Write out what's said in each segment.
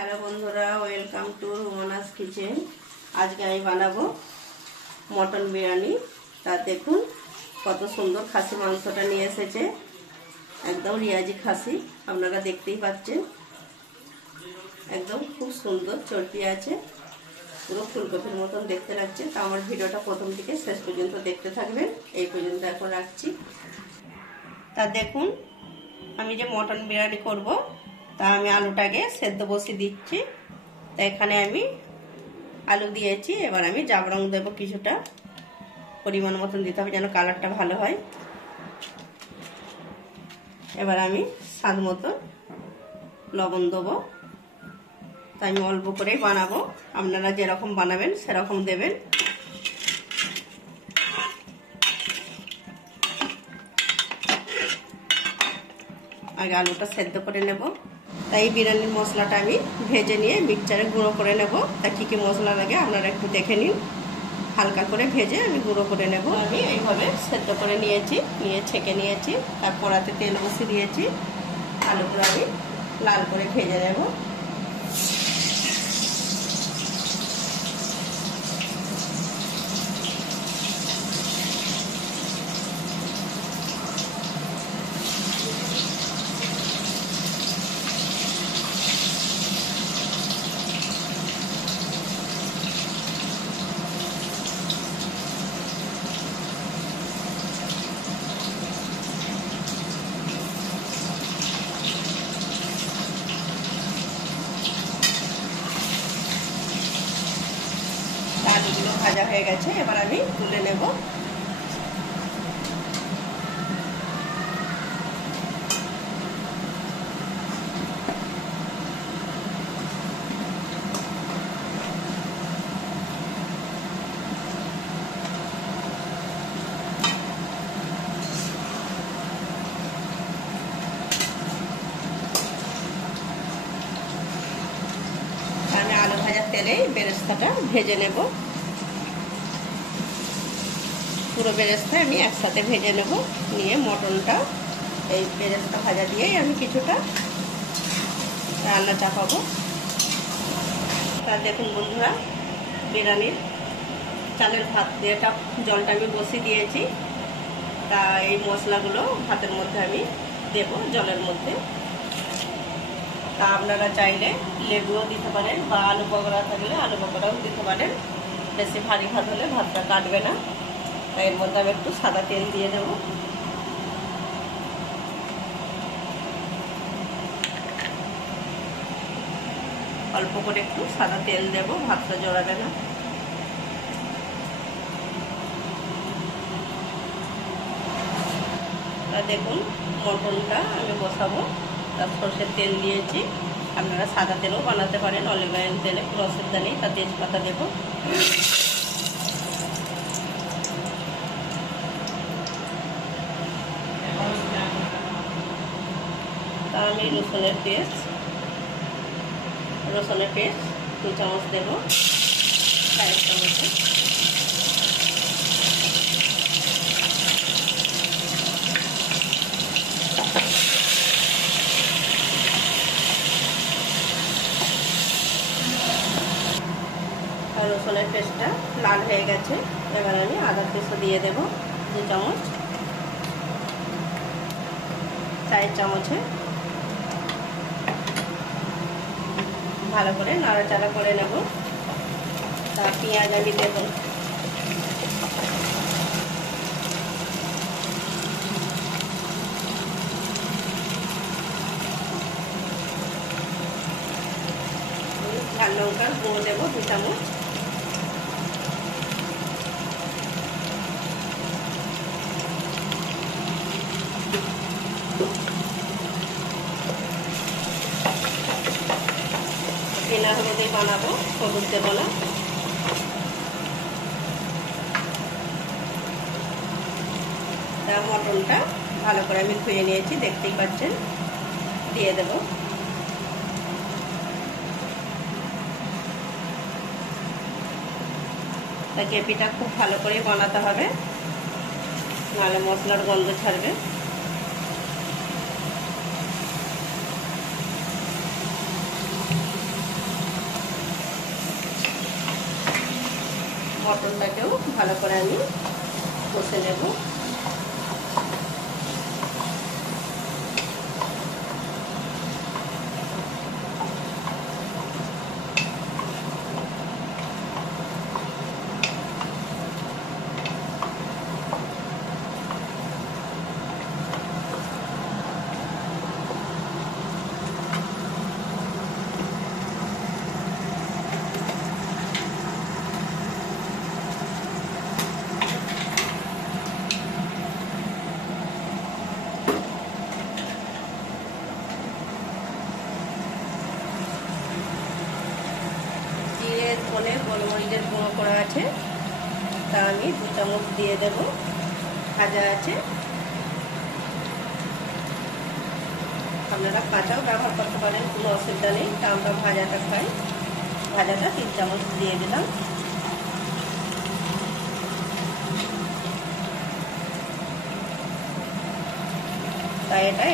Hello বন্ধুরা, welcome to রুমানাস kitchen. আজকে আমি বানাবো মটন বিরিয়ানি। তা দেখুন কত সুন্দর খাসি মাংসটা নিয়ে এসেছে, একদম রিয়াজি খাসি, আপনারা দেখতেই পাচ্ছেন। একদম খুব সুন্দর চর্বি আছে, পুরো ফুলকপির মতন দেখতে লাগছে। তা আমার ভিডিওটা প্রথম থেকে শেষ পর্যন্ত দেখতে থাকবেন। এই পর্যন্ত এখন রাখছি। তা দেখুন আমি যে মটন বিরিয়ানি করব, তা আমি আলুটাকে সেদ্ধ বসিয়ে দিচ্ছি। তা এখানে আমি আলু দিয়েছি, এবার আমি জাবরং দেবো কিছুটা, পরিমাণ মতন দিতে হবে যেন কালারটা ভালো হয়। এবার আমি স্বাদ মতো লবণ দেবো। তা আমি অল্প করেই বানাবো, আপনারা যেরকম বানাবেন সেরকম দেবেন। আগে আলুটা সেদ্ধ করে নেব। তাই বিরিয়ানির মশলাটা আমি ভেজে নিয়ে মিক্সচারে গুঁড়ো করে নেব। তা কী কী মশলা লাগে আপনারা একটু দেখে নিন। হালকা করে ভেজে আমি গুঁড়ো করে নেব। আমি এইভাবে সেদ্ধ করে নিয়েছি, নিয়ে ছেঁকে নিয়েছি। তারপর কড়াতে তেল বসিয়ে দিয়েছি। আলুগুলো আমি লাল করে ভেজে নেব। আলুগুলো ভাজা হয়ে গেছে, এবার আমি তুলে নেব। আমি আলু ভাজার তেলে বেরেস্তাটা ভেজে নেব। পুরো বেরেস্তা আমি একসাথে ভেজে নেব। নিয়ে মটনটা এই বেরেস্তা ভাজা দিয়েই আমি কিছুটা রান্না চাপাবো। তা দেখুন বন্ধুরা, বিরিয়ানির চালের ভাত দিয়ে জলটা আমি বসিয়ে দিয়েছি। তা এই মশলাগুলো ভাতের মধ্যে আমি দেব, জলের মধ্যে। তা আপনারা চাইলে লেবুও দিতে পারেন, বা আলু পকোড়া থাকলে আলু পকোড়াও দিতে পারেন। বেশি ভারী ভাত হলে ভাতটা কাটবে না। তাই এর মধ্যে আমি একটু সাদা তেল দিয়ে দেবো। অল্প করে একটু সাদা তেল দেবো, ভাতটা জড়াবে না। তা দেখুন মটনটা আমি বসাবো। তার সরষের তেল দিয়েছি, আপনারা সাদা তেলও বানাতে পারেন, অলিভ অয়েল তেলে কোনো অসুবিধা নেই। তা তেজপাতা দেবো। তা আমি রসুনের পেস্ট 2 চামচ দেবো, 4 চামচে। রসুনের পেস্টটা লাল হয়ে গেছে, এবার আমি আদা পেস্ট দিয়ে দেবো 2 চামচ, 4 চামচে। ভালো করে নাড়াচাড়া করে নেব। তা পেঁয়াজ আমি দেব। ঝাল লঙ্কার গুঁড়ো দেবো 2 চামচ। বিনা হলুদে বানাবো, হলুদ দেবো না। তা মটনটা ভালো করে আমি ধুয়ে নিয়েছি, দেখতেই পাচ্ছেন। দিয়ে দেবো। তা গ্রেভিটা খুব ভালো করে বানাতে হবে, নাহলে মশলার গন্ধ ছাড়বে। মটনটাকেও ভালো করে আমি কষে নেব। ধনে গোলমরিচের গুঁড়ো করা আছে, তা আমি 2 চামচ দিয়ে দেব। ভাজা আছে, আপনারা কাঁচাও ব্যবহার করতে পারেন, কোনো অসুবিধা নেই। তা আমরা ভাজাটা খাই, ভাজাটা 3 চামচ দিয়ে দিলাম। তাই এটা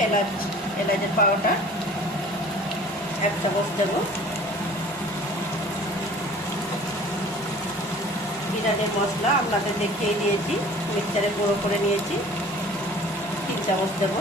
এলাচের পাউডার 1 চামচ দেবো। বিরিয়ানির মশলা আপনাদের দেখিয়ে দিয়েছি, মিক্সচারে গুঁড়ো করে নিয়েছি, 3 চামচ দেবো।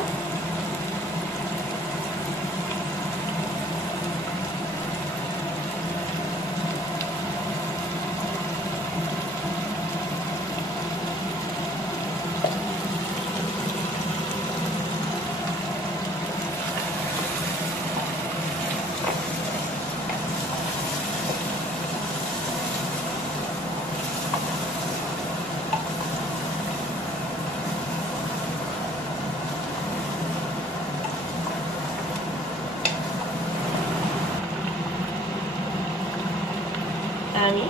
আমি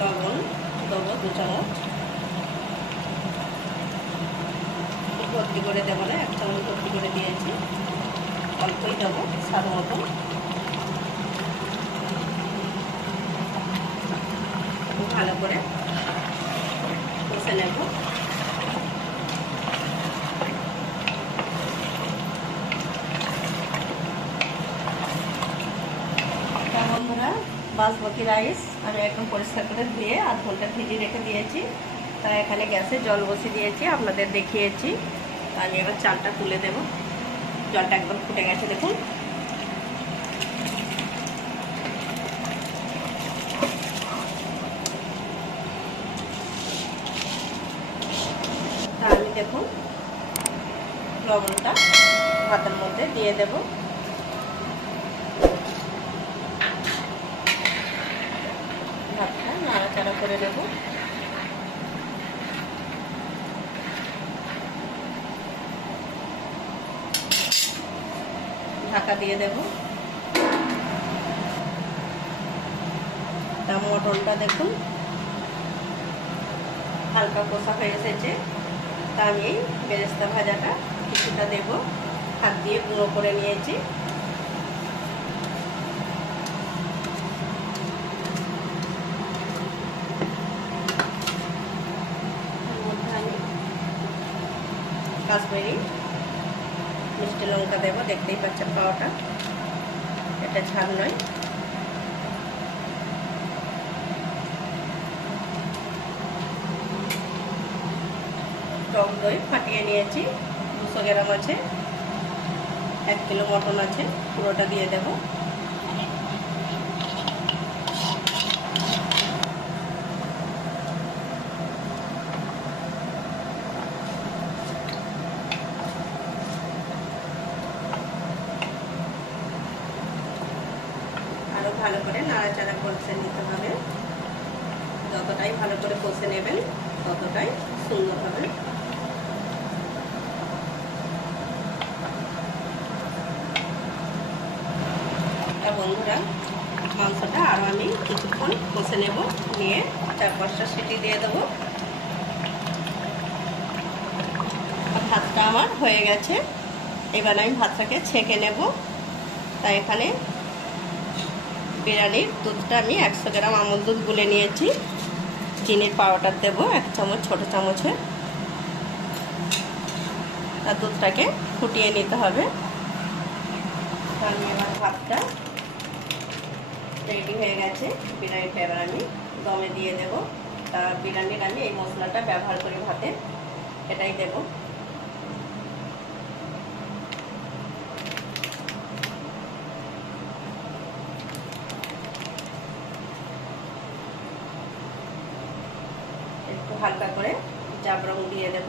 লবণ দেবো 2 চামচ, ভর্তি করে দেবো না, 1 চামচ ভর্তি করে দিয়েছি, অল্পই দেবো স্বাদ মতো। ভালো করে কষে নেব। বন্ধুরা, বাসমতি রাইস আমি একদম পরিষ্কার করে ধুয়ে 8 ঘন্টা ভিজিয়ে রেখে দিয়েছি। তাই এখানে গ্যাসে জল বসিয়ে দিয়েছি, আপনাদের দেখিয়েছি। আমি এবার চালটা তুলে দেব। জলটা একদম ফুটে গেছে, দেখুন। তা আমি দেখুন লবণটা ভাতের মধ্যে দিয়ে দেব। ভাতটা নাড়াচাড়া করে নেব। ঢাকা দিয়ে দেব। তা মটনটা দেখুন হালকা কষা হয়ে এসেছে। তা আমি এই বেরেস্তা ভাজাটা কিছুটা দেব, হাত দিয়ে গুঁড়ো করে নিয়েছি। কাশ্মীরি মিষ্টি লঙ্কা দেবো, দেখতেই পাচ্ছেন পাওয়াটা, এটা ঝাল নয়। টক দই ফাটিয়ে নিয়েছি, 200 গ্রাম আছে, 1 কিলো মটন আছে, পুরোটা দিয়ে দেবো। ভালো করে নাড়াচাড়া কষে নিতে হবে। যতটাই ভালো করে কষে নেবেন ততটাই সুন্দর হবে। বন্ধুরা, মাংসটা আরো আমি কিছুক্ষণ কষে নেব, নিয়ে 4-5টা সিটি দিয়ে দেবো। ভাতটা আমার হয়ে গেছে, এবার আমি ভাতটাকে ছেঁকে নেব। তাই এখানে বিরিয়ানির দুধটা আমি 100 গ্রাম আমুল দুধ গুলে নিয়েছি, চিনির পাউডার দেবো 1 চামচ ছোট চামচে। আর দুধটাকে ফুটিয়ে নিতে হবে। আমি এবার ভাতটা রেডি হয়ে গেছে বিরিয়ানিটা। এবার আমি দমে দিয়ে দেব। তা বিরিয়ানির আমি এই মশলাটা ব্যবহার করি ভাতে, এটাই দেব। একটু হালকা করে জাফরান দিয়ে দেব।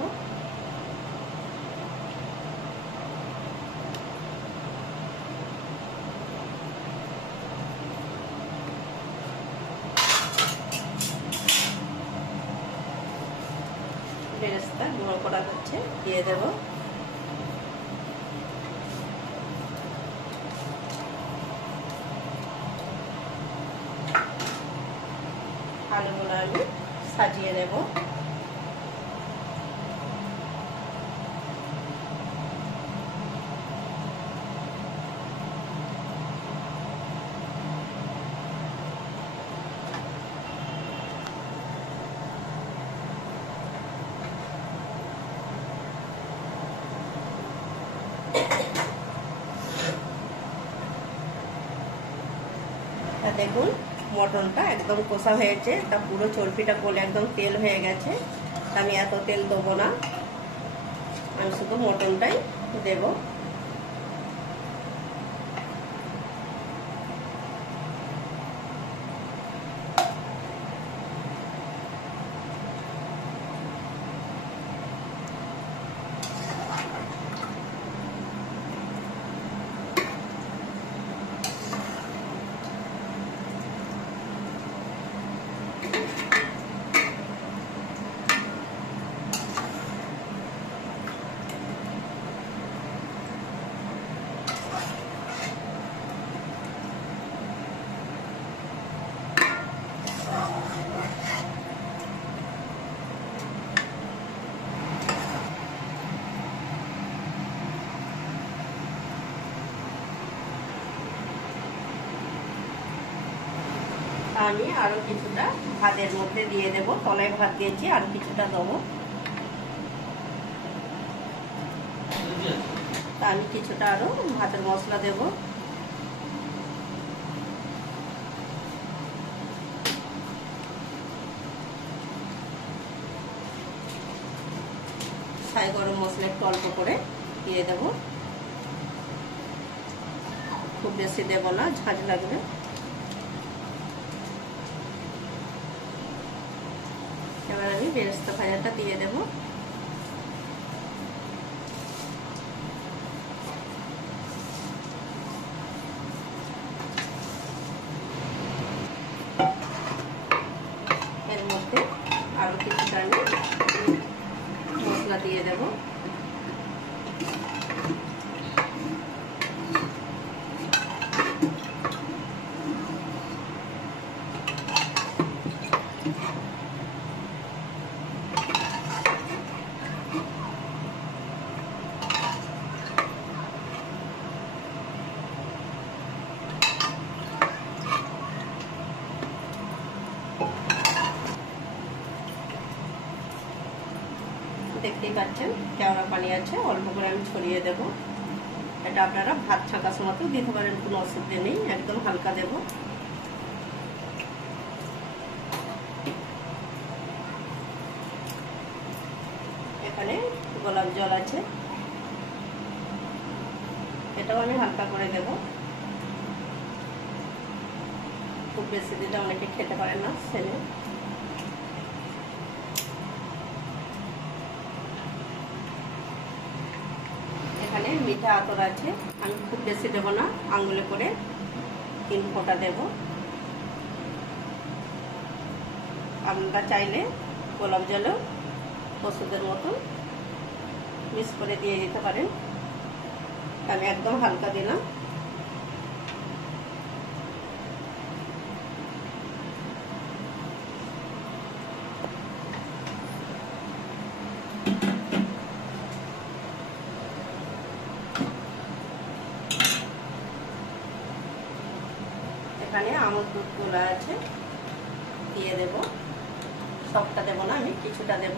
বেরেস্তা গুঁড়ো করা হচ্ছে, দিয়ে দেব। আলুগুলো আমি সাজিয়ে দেব। দেখুন মটনটা একদম কষা হয়েছে, তা পুরো চর্বিটা গলে একদম তেল হয়ে গেছে। আমি এত তেল দেবো না, আমি শুধু মটনটাই দেব। আমি আরো কিছুটা ভাতের মধ্যে দিয়ে দেব। তলায় ভাত দিয়েছি, আর কিছুটা দেবো। তা আমি কিছুটা আরো ভাতের মশলা দেব। ছাই গরম মশলা একটু অল্প করে দিয়ে দেব, খুব বেশি দেব না, ঝাঁঝ লাগবে। এবার আমি বেরেস্তা ভাজাটা দিয়ে দেব। এর মধ্যে আরো কিছুটা আমি মশলা দিয়ে দেব। দেখতেই পাচ্ছেন কেওড়া পানি আছে, অল্প করে আমি ছড়িয়ে দেব। এটা আপনারা ভাত ছাঁকার মতো দিতে পারেন, কোনো অসুবিধা নেই, একদম হালকা দেব। এখানে গোলাপ জল আছে, এটাও আমি হালকা করে দেব। খুব বেশি দিলে অনেকে খেতে পারে না ছেলে। এখানে মিঠা আতর আছে, আমি খুব বেশি দেব না, আঙুলে করে 3 ফোঁটা দেব। আপনারা চাইলে গোলাপ জলও ওষুধের মতো মিক্স করে দিয়ে দিতে পারেন। আমি একদম হালকা দিলাম। এখানে আমুল দুধ গোলা আছে, দিয়ে দেব। সবটা দেব না, আমি কিছুটা দেব।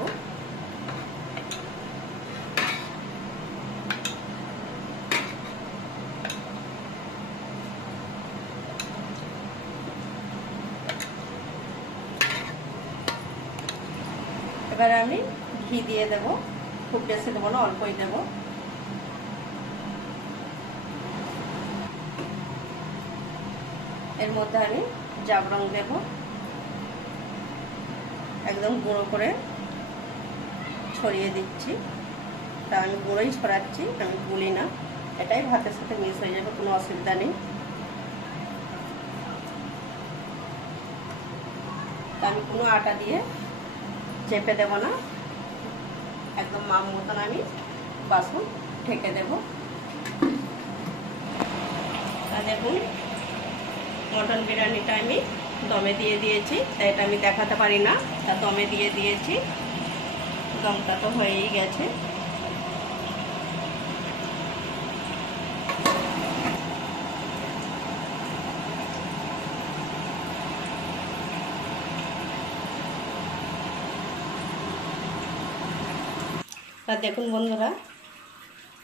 এবারে আমি ঘি দিয়ে দেব, খুব বেশি দেবো না, অল্পই দেব। এর মধ্যে আমি জাফরান দেব, একদম গুঁড়ো করে ছড়িয়ে দিচ্ছি। তা আমি গুঁড়োই ছড়াচ্ছি, আমি গুলি না, এটাই ভাতের সাথে মিক্স হয়ে যাবে, কোনো অসুবিধা নেই। তা আমি কোনো আটা দিয়ে চেপে দেব না, একদম মাপ মতন আমি বাসন ঢেকে দেব। আর দেখুন মটন বিরিয়ানিটা আমি দমে দিয়ে দিয়েছি, তাই এটা আমি দেখাতে পারি না, তা দমে দিয়ে দিয়েছি, দমটা তো হয়েই গেছে। আর দেখুন বন্ধুরা,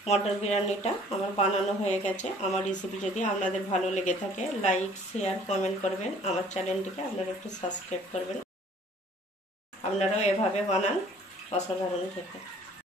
মটর বিরিয়ানিটা আমার বানানো হয়ে গেছে। আমার রেসিপি যদি আপনাদের ভালো লেগে থাকে, লাইক শেয়ার কমেন্ট করবেন, আমার চ্যানেলটিকে আপনারা একটু সাবস্ক্রাইব করবেন। আপনারাও এভাবে বানান, অসাধারণ খেতে।